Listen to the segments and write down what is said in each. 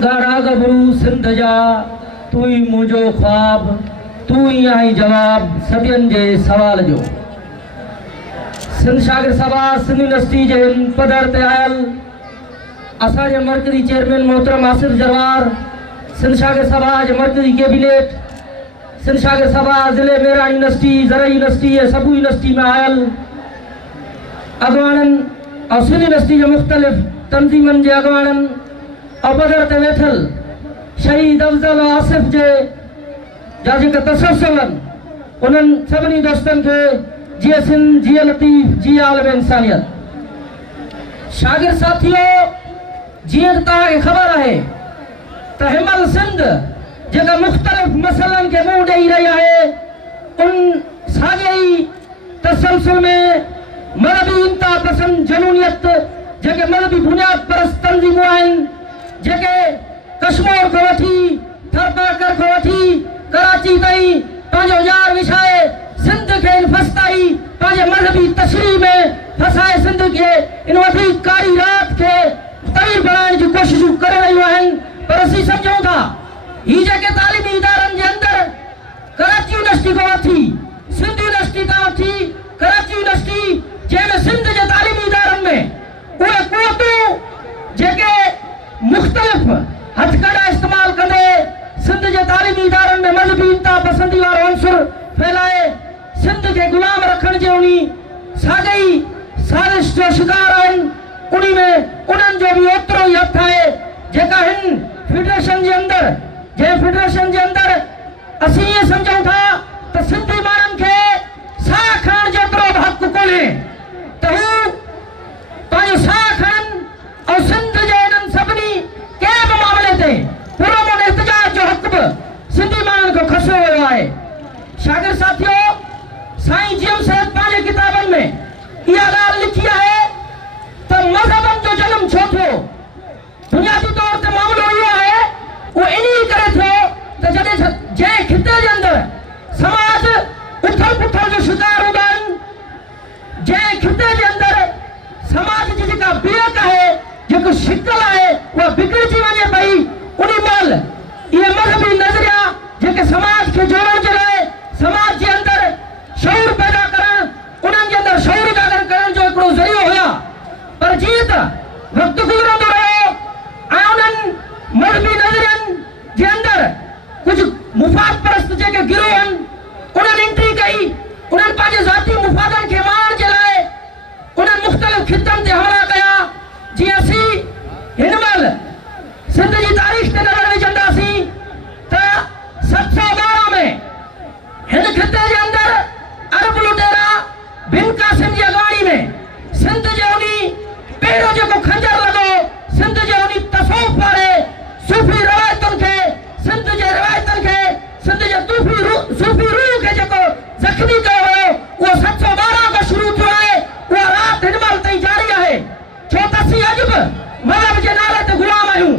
गाढ़ा गबरू सिंध जा तू ही मुझो ख्वाब तू ही आई जवाब सदियन जे सवाल जो। सिंध शागिर सभा सिंध यूनिवर्सिटी जे पदर ते आयल असांजे मरकजी चेयरमैन मोहतरम आसिफ जरवार, सिंध शागिर सभा जे मरकजी कैबिनेट, सिंध शागिर सभा ज़िले मेरान यूनिवर्सिटी, ज़रई यूनिवर्सिटी ऐं सबू यूनिवर्सिटी में आयल अगवाननि और सिंध यूनिवर्सिटी जे मुख़्तलिफ़ तंज़ीमनि जे अगवाननि और पदर ते वेठल शहीद अफ़ज़ल आसिफ जे जा जेका तसलसल आहिनि उन्हनि सभिनी दोस्तनि खे जिए सिंध, जिए लतीफ़, जिए आलम इंसानियत। शागिर साथियो, जिए तव्हांखे ख़बर आहे त हिमल सिंध जेका मुख़्तलिफ़ मसइलनि खे मुंहुं ॾेई रही आहे उन साॻे ई तसलसल में मज़हबी इंतहा पसंद जनूनियत जेके मज़हबी बुनियाद परस्त तंज़ीमूं आहिनि जेके कश्मीर खां वठी थरपाकर खां वठी कराची ताईं पंहिंजो यार विछाए सिंध खे इन फस्ताई पंहिंजे मज़हबी तशरीह में फसाए सिंध खे इन वॾी कारी रात खे तवील बणाइण जी कोशिशूं करे रहियूं आहिनि। पर असीं सम्झूं था ही जेके तालीमी इदारनि जे अंदरि कराची यूनिवर्सिटी खां वठी सिंध यूनिवर्सिटी खां वठी कराची यूनिवर्सिटी जंहिंमें सिंध जे तालीमी इदारनि में उहे कुवतूं जेके मुख़्तलिफ़ हथकड़ा इस्तेमाल कंदे सिंध जे तालीमी इदारनि में मज़हबी इंतहा पसंदी वारो अंसुर फैलाए सिंध खे गुलाम रखण जे उनी साॻई साज़िश जो शिकार आहिनि। उन्ही में उन्हनि जो बि ओतिरो ई हथु आहे जेका हिन फेडरेशन जे अंदरि जंहिं फेडरेशन जे अंदरि असीं इएं सम्झूं था त सिंधी माण्हुनि खे साह खणण जेतिरो बि हक़ु कोन्हे त हू पंहिंजो साह खणनि ऐं सिंध जे इन्हनि सभिनी कंहिं बि मामले ते पुरअमन एहतिजाज जो हक़ बि सिंधी माण्हुनि खां खसियो वियो आहे। शागिर साथियो, साईं जीएम साहिब पंहिंजे किताबनि में इहा ॻाल्हि लिखी आहे त मज़हबनि जो जनम छो थियो। बुनियादी तौर ते मामिलो इहो आहे उहो इन करे थियो त जॾहिं जंहिं खिते जे अंदरि समाज उथल पुथल जो शिकार हूंदा आहिनि, जंहिं खिते जे अंदरि समाज जी जेका बिहक आहे जेको शिकल आहे उहा बिगड़जी वञे पई, उन महिल इहे मज़हबी नज़रिया जेके समाज खे जोड़ण जे लाइ समाज जे अंदरि शऊर पैदा करण, उन्हनि जे अंदरि शऊर उजागर करण जो हिकिड़ो ज़रियो हुया। पर जीअं त वक़्तु गुज़रंदो रहियो ऐं उन्हनि मज़हबी नज़रियनि जे अंदरि कुझु मुफ़ाद परस्त जेके गिरोह आहिनि उन्हनि एंट्री कई, उन्हनि पंहिंजे ज़ाती मुफ़ादनि खे माणण जे लाइ उन्हनि मुख़्तलिफ़ खितनि ते हमला कया। जीअं असीं हिन महिल सिंध जी तारीख़ ते नज़र विझंदासीं त 712 में हिन खिते जे अंदरि अरब लुटेरा बिन कासिम जी अॻवानी में सिंध जे उनी पहिरियों जेको खंजर लॻो सिंध जे उनी तसौफ़ वारे सूफ़ी रवायतुनि खे, सिंध जे रवायतुनि खे, सिंध जे सूफ़ी रूह खे जेको ज़ख़्मी कयो हुयो उहो 712 खां शुरू थियो आहे। उहा राति हिन महिल ताईं जारी आहे। छो त असीं अॼु बि मज़हब जे नाले ते ग़ुलाम आहियूं।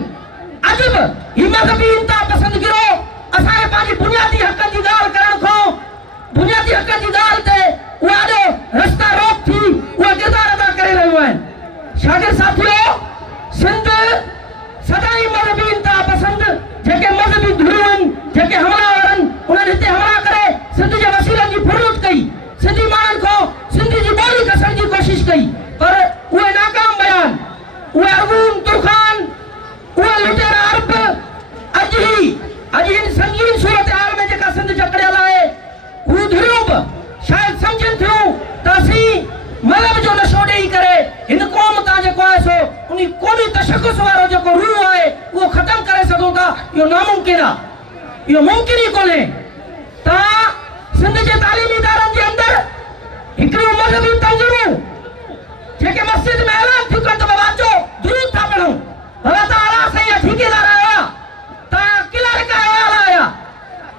अॼु बि ही मज़हबी इंतहा पसंद गिरोह असांखे पंहिंजी बुनियादी हक़नि जी ॻाल्हि करण खां बुनियादी हक़नि जी ॻाल्हि ते उहा ॾो रस्ता रोक थी उहा किरदार अदा करे रहियूं आहिनि। शागिर साथियो, सिंध सदाई मज़हबी इंतहा पसंद जेके मज़हबी धुरियूं आहिनि, जेके हमलावर आहिनि, उन्हनि हिते हमला करे सिंध जे वसीलनि जी फुरलुट कई, सिंधी माण्हुनि खां सिंधी जी ॿोली कसण जी कोशिशि कई, पर उहे नाकाम बयान, उहे अरगून तुर्खान, उहे लुटेरा अरब अॼु हिन संगीन सूरत हाल में जेका सिंध जकड़ियल आहे हू धुरियूं बि शायदि सम्झनि थियूं त असीं मज़हब जो नशो ॾेई करे हिन क़ौम तां जेको आहे सो उन क़ौमी तशख़्ख़ुस वारो जेको रूह आहे उहो ख़तमु करे सघूं था। इहो नामुमकिन आहे, इहो मुमकिन ई कोन्हे। तव्हां सिंध जे तालीमी इदारनि जे अंदरि हिकिड़ियूं मज़हबी तंज़ीमूं जेके मस्जिद में ऐलान थियूं कनि त बाबा अचो दुरूद था पढ़ूं, भला तव्हां आला साईं ठेकेदार आहियो, तव्हां क्लर्क आहियो,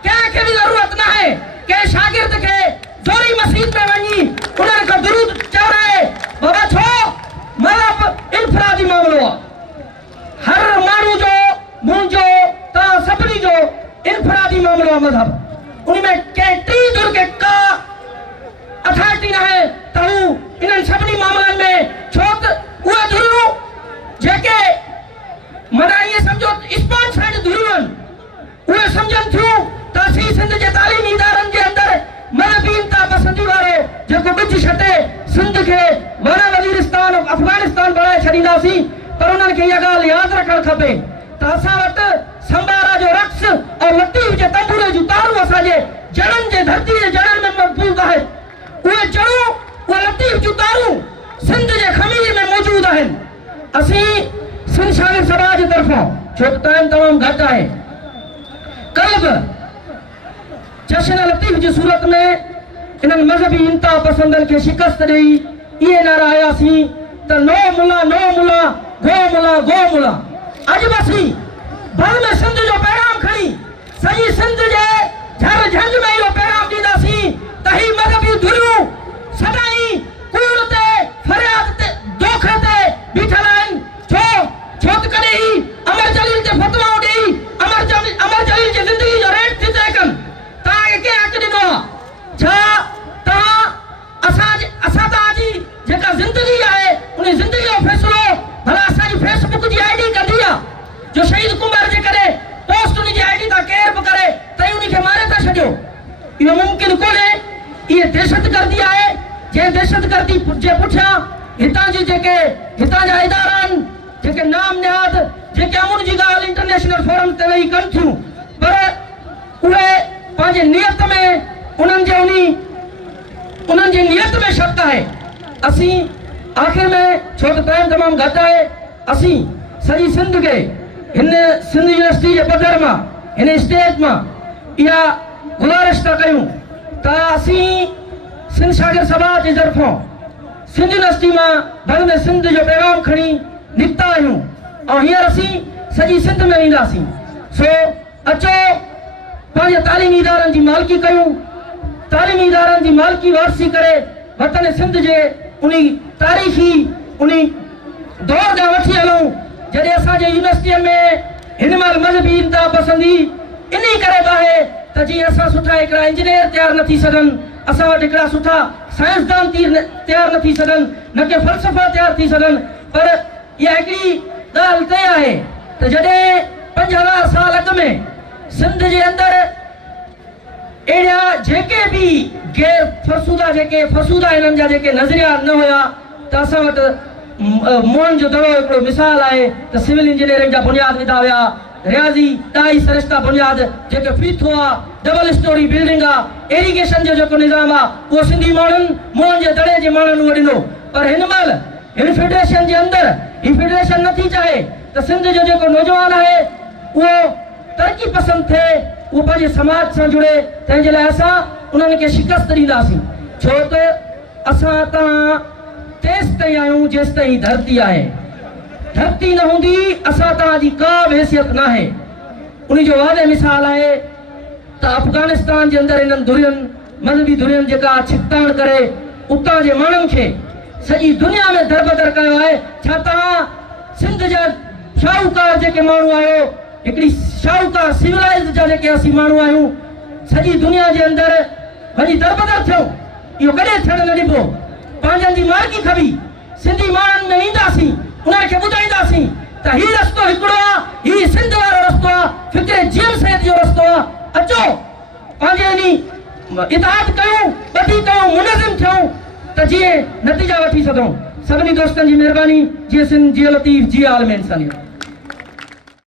कंहिंखे बि ज़रूरत न आहे कंहिं शागिर्द खे ज़ोरी मस्जिद में वञी उन्हनि खां दुरूद चवराए। बाबा छो मज़हब इनफरादी मामिलो आहे, हर माण्हू जो, मुंहिंजो, तव्हां सभिनी जो इनफरादी मामिलो आहे मज़हब। उनमें कंहिं टी धुर खे का अथॉरिटी न आहे त हू इन्हनि सभिनी मामलनि में, छो त उहे धुरियूं जेके माना ये समझो इस छॾींदासीं पर उन्हनि खे इहा ॻाल्हि यादि रखणु खपे त असां वटि संबारा जो रक्स ऐं लतीफ़ जे तंबूरे जूं तारूं असांजे जड़नि जे धरती जे जड़नि में मौजूद आहे उहे जड़ूं उहे लतीफ़ जूं तारूं सिंध जे खमीर में मौजूद आहिनि असीं सिंध शागिर्द सभा जे तरफ़ां छो त टाइम तमामु घटि आहे कल बि जश्न लतीफ़ जी सूरत में इन्हनि मज़हबी इंतहा पसंदनि खे शिकस्त ॾेई इहे नारा आयासीं त नो मुला गो मुला गो मुला अॼु बि असीं बल में सिंध जो पैगाम खणी सॼी सिंध जे झर झंझ में इहो पैगाम ॾींदासीं त ही मज़हबी धुरियूं सदाईं कूड़ ते फरियाद ते दोख ते बीठल आहिनि छो त कॾहिं ही अमर जलील ते फतवाऊं ॾेई अमर जलील जी ज़िंदगी जो रेट थी तइ कनि तव्हांखे कंहिं हक़ ॾिनो आहे छा तव्हां असां तव्हांजी जेका ज़िंदगी आहे उन ज़िंदगी जो फ़ैसिलो भला असांजी फेसबुक जी आईडी कंदी आहे जो शहीद कुमार जे करे पोस्ट उन जी आईडी था केर बि करे तई उन खे मारे था छॾियो इहो मुमकिन कोन्हे इहे दहशतगर्दी आहे जंहिं दहशतगर्दी जे पुठियां हितां जा इदारा आहिनि जेके नाम निहाद जेके अमुन जी ॻाल्हि इंटरनेशनल फोरम ते वेही कनि थियूं पर उहे पंहिंजे नियत में उन्हनि जी नियत में शक आहे असीं आख़िर में छो त टाइम तमामु घटि आहे असीं सॼी सिंध खे हिन सिंध यूनिवर्सिटी जे पधर मां हिन स्टेज मां इहा गुज़ारिश था कयूं त असीं सिंध शागिर्द सभा जे तरफ़ां सिंध यूनिवर्सिटी मां भल में सिंध जो पैगाम खणी निकिता आहियूं ऐं हींअर असीं सॼी सिंध में ईंदासीं सो अचो पंहिंजे तालीमी इदारनि जी मालिकी कयूं तालीमी इदारनि जी मालिकी वारसी करे वतन सिंध जे उन तारीख़ी उन दौर खां वठी हलूं जॾहिं असांजे यूनिवर्सिटीअ में हिन महिल मज़हबी इंतहा पसंदी इन करे बि आहे त जीअं असां सुठा हिकिड़ा इंजीनियर तयारु न थी सघनि असां वटि हिकिड़ा सुठा साइंसदान तयारु न थी सघनि न के फ़लसफ़ा तयारु थी सघनि पर इहा हिकिड़ी ॻाल्हि तय आहे त जॾहिं 5000 साल अॻु में सिंध जे अंदरि अहिड़ा जेके बि गैर फरसूदा हिननि जा जेके नज़रियात न हुया त असां वटि मोहन जो दड़ो हिकिड़ो मिसाल आहे त सिविल इंजीनियरिंग जा बुनियाद विधा हुया रियाज़ी ढाई सरिश्ता बुनियाद जेके फीथो आहे डबल स्टोरी बिल्डिंग आहे इरिगेशन जो जेको निज़ाम आहे उहो सिंधी माण्हुनि मोहन जे दड़े जे माण्हुनि उहो ॾिनो पर हिन महिल हिन फेडरेशन जे अंदरि ही फेडरेशन नथी चाहे त सिंध जो जेको नौजवान आहे उहो तरक़ी पसंदि थिए उहो पंहिंजे समाज सां जुड़े तंहिंजे लाइ असां उन्हनि खे शिकस्त ॾींदासीं छो त असां तव्हां तेसि ताईं आहियूं जेसि ताईं धरती आहे धरती न हूंदी असां तव्हांजी का बि हैसियत न आहे उन जो वादे मिसाल आहे त अफ़गानिस्तान जे अंदरि इन्हनि धुरियुनि मज़हबी धुरियुनि जेका छिकताण करे उतां जे माण्हुनि खे सॼी दुनिया में दरबदर कयो आहे छा तव्हां सिंध जा शाहूकार जेके माण्हू आहियो हिकिड़ी शाहूकार सिविलाइज़्ड जा जेके असीं माण्हू आहियूं सॼी दुनिया जे अंदरि वञी दरबदर थियूं इहो कॾहिं थियणु न ॾिबो पंहिंजनि जी मालिकी खबी सिंधी माण्हुनि में ईंदासीं उन्हनि खे ॿुधाईंदासीं त हीउ रस्तो हिकिड़ो आहे हीउ सिंध वारो रस्तो आहे फ़िक्र जीम सेहत जो रस्तो आहे अचो पंहिंजे इताद कयूं ॿधी कयूं मुनज़िम थियूं त जीअं नतीजा वठी सघूं सभिनी दोस्तनि जी महिरबानी जीअं सिंध जीअं लतीफ़ जीअं आलम इंसानियत